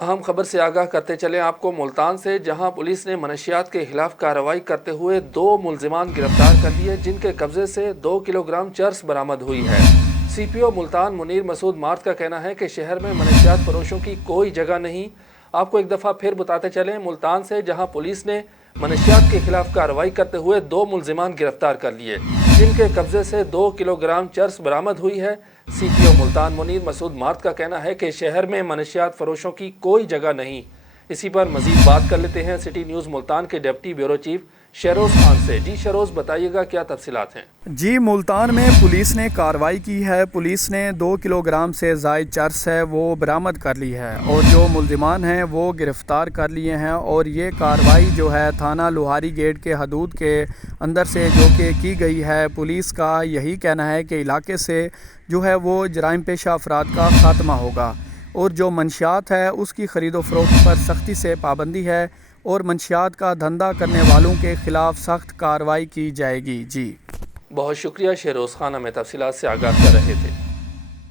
اہم خبر سے آگاہ کرتے چلیں آپ کو ملتان سے، جہاں پولیس نے منشیات کے خلاف کارروائی کرتے ہوئے 2 ملزمان گرفتار کر لیے، جن کے قبضے سے 2 کلو گرام چرس برآمد ہوئی ہے۔ سی پی او ملتان منیر مسعود مارت کا کہنا ہے کہ شہر میں منشیات فروشوں کی کوئی جگہ نہیں۔ آپ کو ایک دفعہ پھر بتاتے چلیں، ملتان سے جہاں پولیس نے منشیات کے خلاف کارروائی کرتے ہوئے 2 ملزمان گرفتار کر لیے، جن کے قبضے سے 2 کلو گرام چرس برآمد ہوئی ہے۔ سی پی او ملتان منیر مسعود مارت کا کہنا ہے کہ شہر میں منشیات فروشوں کی کوئی جگہ نہیں۔ اسی پر مزید بات کر لیتے ہیں سٹی نیوز ملتان کے deputy bureau chief Shahroz Khan سے۔ جی شہروز، بتائیے گا کیا تفصیلات ہیں؟ جی، ملتان میں پولیس نے کارروائی کی ہے۔ پولیس نے 2 کلو گرام سے زائد چرس ہے وہ برآمد کر لی ہے، اور جو ملزمان ہیں وہ گرفتار کر لیے ہیں۔ اور یہ کارروائی جو ہے تھانہ لوہاری گیٹ کے حدود کے اندر سے جو کہ کی گئی ہے۔ پولیس کا یہی کہنا ہے کہ علاقے سے جو ہے وہ جرائم پیشہ افراد کا خاتمہ ہوگا، اور جو منشیات ہے اس کی خرید و فروخت پر سختی سے پابندی ہے، اور منشیات کا دھندہ کرنے والوں کے خلاف سخت کارروائی کی جائے گی۔ جی بہت شکریہ شہروز خان، ہمیں تفصیلات سے آگاہ کر رہے تھے۔